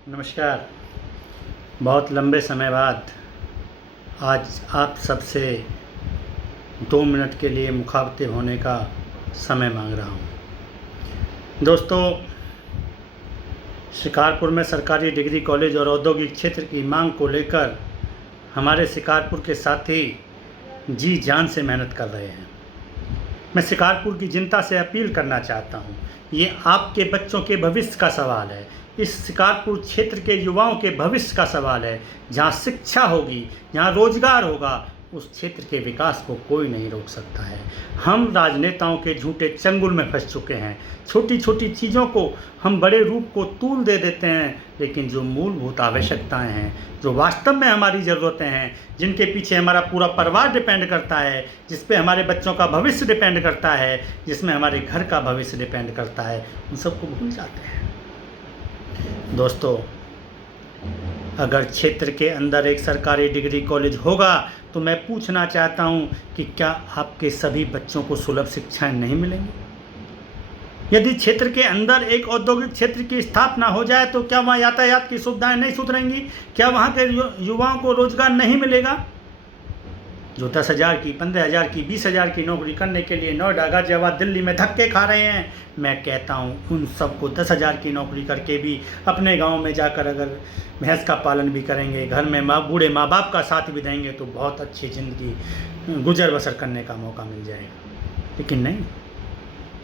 नमस्कार। बहुत लंबे समय बाद आज आप सबसे 2 मिनट के लिए मुखातिब होने का समय मांग रहा हूँ। दोस्तों, शिकारपुर में सरकारी डिग्री कॉलेज और औद्योगिक क्षेत्र की मांग को लेकर हमारे शिकारपुर के साथी जी जान से मेहनत कर रहे हैं। मैं शिकारपुर की जनता से अपील करना चाहता हूँ, ये आपके बच्चों के भविष्य का सवाल है। इस शिकारपुर क्षेत्र के युवाओं के भविष्य का सवाल है। जहाँ शिक्षा होगी, जहाँ रोजगार होगा, उस क्षेत्र के विकास को कोई नहीं रोक सकता है। हम राजनेताओं के झूठे चंगुल में फंस चुके हैं। छोटी छोटी चीज़ों को हम बड़े रूप को तूल दे देते हैं, लेकिन जो मूलभूत आवश्यकताएं हैं, जो वास्तव में हमारी ज़रूरतें हैं, जिनके पीछे हमारा पूरा परिवार डिपेंड करता है, जिस पे हमारे बच्चों का भविष्य डिपेंड करता है, जिसमें हमारे घर का भविष्य डिपेंड करता है, उन सबको भूल जाते हैं। दोस्तों, अगर क्षेत्र के अंदर एक सरकारी डिग्री कॉलेज होगा तो मैं पूछना चाहता हूं कि क्या आपके सभी बच्चों को सुलभ शिक्षाएं नहीं मिलेंगी? यदि क्षेत्र के अंदर एक औद्योगिक क्षेत्र की स्थापना हो जाए तो क्या वहां यातायात की सुविधाएं नहीं सुधरेंगी? क्या वहां के युवाओं को रोजगार नहीं मिलेगा? जो 10,000 की, 15,000 की, 20,000 की नौकरी करने के लिए नोएडा, गाजियाबाद, दिल्ली में धक्के खा रहे हैं, मैं कहता हूं उन सबको 10,000 की नौकरी करके भी अपने गांव में जाकर अगर भैंस का पालन भी करेंगे, घर में बूढ़े माँ बाप का साथ भी देंगे तो बहुत अच्छी ज़िंदगी गुजर बसर करने का मौका मिल जाएगा। लेकिन नहीं,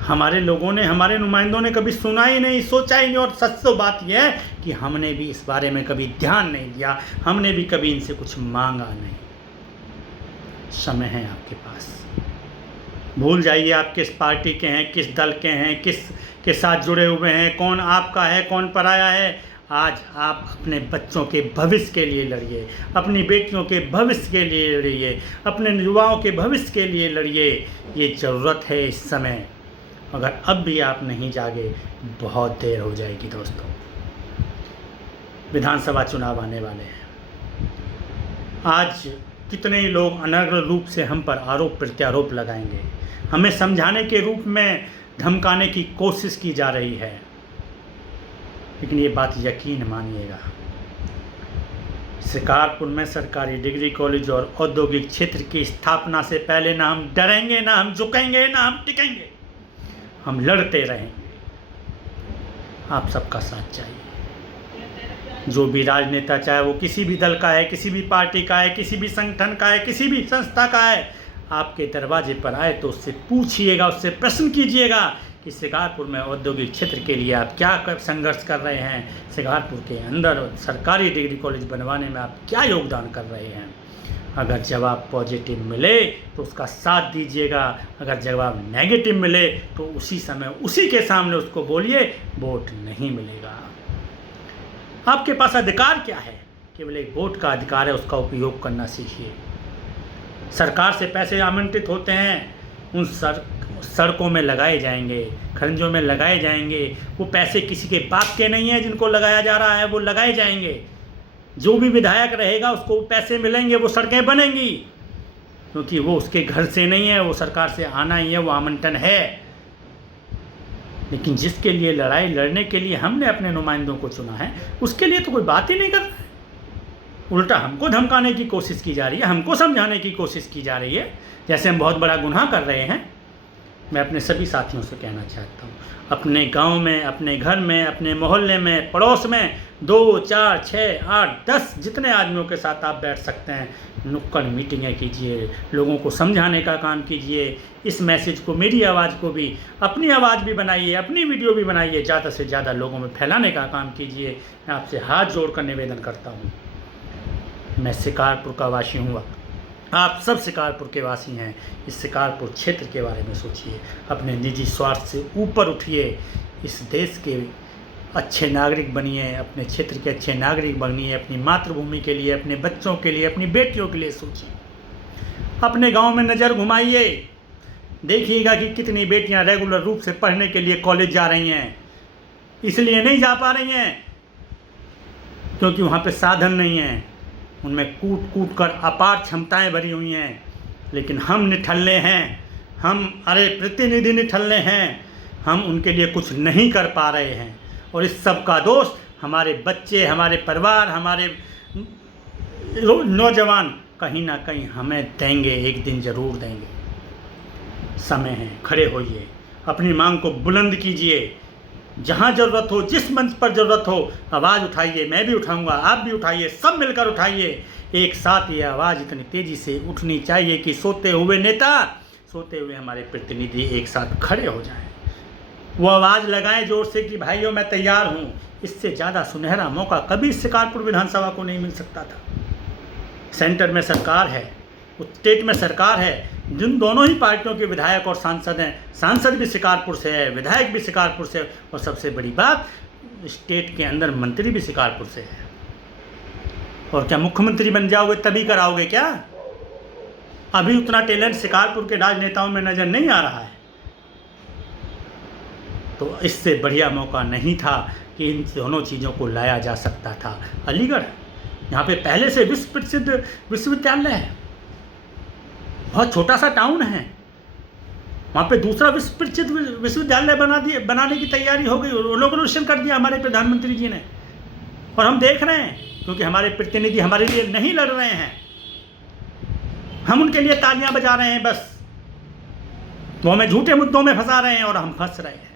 हमारे लोगों ने, हमारे नुमाइंदों ने कभी सुना ही नहीं, सोचा ही नहीं। और सच तो बात यह है कि हमने भी इस बारे में कभी ध्यान नहीं दिया, हमने भी कभी इनसे कुछ मांगा नहीं। समय है आपके पास। भूल जाइए आप किस पार्टी के हैं, किस दल के हैं, किस के साथ जुड़े हुए हैं, कौन आपका है, कौन पराया है। आज आप अपने बच्चों के भविष्य के लिए लड़िए, अपनी बेटियों के भविष्य के लिए लड़िए, अपने युवाओं के भविष्य के लिए लड़िए। ये ज़रूरत है इस समय। अगर अब भी आप नहीं जागे, बहुत देर हो जाएगी। दोस्तों, विधानसभा चुनाव आने वाले हैं। आज कितने ही लोग अनर्गल रूप से हम पर आरोप प्रत्यारोप लगाएंगे, हमें समझाने के रूप में धमकाने की कोशिश की जा रही है। लेकिन ये बात यकीन मानिएगा, शिकारपुर में सरकारी डिग्री कॉलेज और औद्योगिक क्षेत्र की स्थापना से पहले ना हम डरेंगे, ना हम झुकेंगे, ना हम टिकेंगे। हम लड़ते रहेंगे। आप सबका साथ चाहिए। जो भी राजनेता, चाहे वो किसी भी दल का है, किसी भी पार्टी का है, किसी भी संगठन का है, किसी भी संस्था का है, आपके दरवाजे पर आए तो उससे पूछिएगा, उससे प्रश्न कीजिएगा कि शिकारपुर में औद्योगिक क्षेत्र के लिए आप क्या संघर्ष कर रहे हैं, शिकारपुर के अंदर सरकारी डिग्री कॉलेज बनवाने में आप क्या योगदान कर रहे हैं। अगर जवाब पॉजिटिव मिले तो उसका साथ दीजिएगा, अगर जवाब नेगेटिव मिले तो उसी समय उसी के सामने उसको बोलिए वोट नहीं मिलेगा। आपके पास अधिकार क्या है? केवल एक वोट का अधिकार है, उसका उपयोग करना सीखिए। सरकार से पैसे आवंटित होते हैं, उन सड़कों में लगाए जाएंगे, खरंजों में लगाए जाएंगे। वो पैसे किसी के बाप के नहीं है जिनको लगाया जा रहा है, वो लगाए जाएंगे। जो भी विधायक रहेगा उसको पैसे मिलेंगे, वो सड़कें बनेंगी, क्योंकि वो उसके घर से नहीं है, वो सरकार से आना ही है, वो आवंटन है। लेकिन जिसके लिए लड़ाई लड़ने के लिए हमने अपने नुमाइंदों को चुना है, उसके लिए तो कोई बात ही नहीं कर रहा है। उल्टा हमको धमकाने की कोशिश की जा रही है, हमको समझाने की कोशिश की जा रही है जैसे हम बहुत बड़ा गुनाह कर रहे हैं। मैं अपने सभी साथियों से कहना चाहता हूँ, अपने गांव में, अपने घर में, अपने मोहल्ले में, पड़ोस में 2, 4, 6, 8, 10 जितने आदमियों के साथ आप बैठ सकते हैं, नुक्कड़ मीटिंगें कीजिए, लोगों को समझाने का काम कीजिए। इस मैसेज को, मेरी आवाज़ को भी, अपनी आवाज़ भी बनाइए, अपनी वीडियो भी बनाइए, ज़्यादा से ज़्यादा लोगों में फैलाने का काम कीजिए। मैं आपसे हाथ जोड़कर निवेदन करता हूँ। मैं शिकारपुर का वासी हूँ, आप सब शिकारपुर के वासी हैं। इस शिकारपुर क्षेत्र के बारे में सोचिए, अपने निजी स्वार्थ से ऊपर उठिए, इस देश के अच्छे नागरिक बनिए, अपने क्षेत्र के अच्छे नागरिक बनिए, अपनी मातृभूमि के लिए, अपने बच्चों के लिए, अपनी बेटियों के लिए सोचिए। अपने गांव में नज़र घुमाइए, देखिएगा कि कितनी बेटियां रेगुलर रूप से पढ़ने के लिए कॉलेज जा रही हैं। इसलिए नहीं जा पा रही हैं क्योंकि वहाँ पे साधन नहीं है, उनमें कूट कूट कर अपार क्षमताएं भरी हुई हैं। लेकिन हम निठल्ले हैं, हम प्रतिनिधि निठल्ले हैं, हम उनके लिए कुछ नहीं कर पा रहे हैं। और इस सब का दोष हमारे बच्चे, हमारे परिवार, हमारे नौजवान कहीं ना कहीं हमें देंगे, एक दिन ज़रूर देंगे। समय है, खड़े होइए, अपनी मांग को बुलंद कीजिए। जहाँ ज़रूरत हो, जिस मंच पर ज़रूरत हो, आवाज़ उठाइए। मैं भी उठाऊंगा, आप भी उठाइए, सब मिलकर उठाइए। एक साथ ये आवाज़ इतनी तेज़ी से उठनी चाहिए कि सोते हुए नेता, सोते हुए हमारे प्रतिनिधि एक साथ खड़े हो जाएं। वो आवाज़ लगाएं जोर से कि भाइयों मैं तैयार हूँ। इससे ज़्यादा सुनहरा मौका कभी शिकारपुर विधानसभा को नहीं मिल सकता था। सेंटर में सरकार है, स्टेट में सरकार है, जिन दोनों ही पार्टियों के विधायक और सांसद हैं। सांसद भी शिकारपुर से है, विधायक भी शिकारपुर से, और सबसे बड़ी बात, स्टेट के अंदर मंत्री भी शिकारपुर से है। और क्या मुख्यमंत्री बन जाओगे तभी कराओगे क्या? अभी उतना टैलेंट शिकारपुर के राजनेताओं में नज़र नहीं आ रहा है। तो इससे बढ़िया मौका नहीं था कि इन दोनों चीज़ों को लाया जा सकता था। अलीगढ़, यहाँ पे पहले से विश्व प्रसिद्ध विश्वविद्यालय है, बहुत छोटा सा टाउन है, वहाँ पे दूसरा विश्व प्रसिद्ध विश्वविद्यालय बनाने की तैयारी हो गई, इनॉग्रेशन कर दिया हमारे प्रधानमंत्री जी ने। और हम देख रहे हैं, क्योंकि हमारे प्रतिनिधि हमारे लिए नहीं लड़ रहे हैं, हम उनके लिए तालियां बजा रहे हैं बस। वो हमें झूठे मुद्दों में फंसा रहे हैं और हम फंस रहे हैं।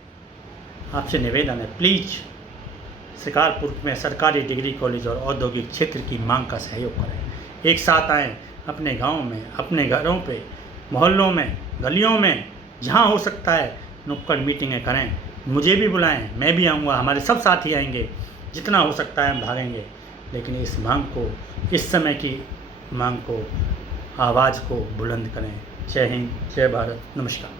आपसे निवेदन है, प्लीज़ शिकारपुर में सरकारी डिग्री कॉलेज और औद्योगिक क्षेत्र की मांग का सहयोग करें। एक साथ आएँ, अपने गांव में, अपने घरों पे, मोहल्लों में, गलियों में, जहां हो सकता है नुक्कड़ मीटिंगें करें। मुझे भी बुलाएं, मैं भी आऊँगा, हमारे सब साथी आएंगे। जितना हो सकता है हम भागेंगे, लेकिन इस मांग को, इस समय की मांग को, आवाज़ को बुलंद करें। जय हिंद, जय भारत, नमस्कार।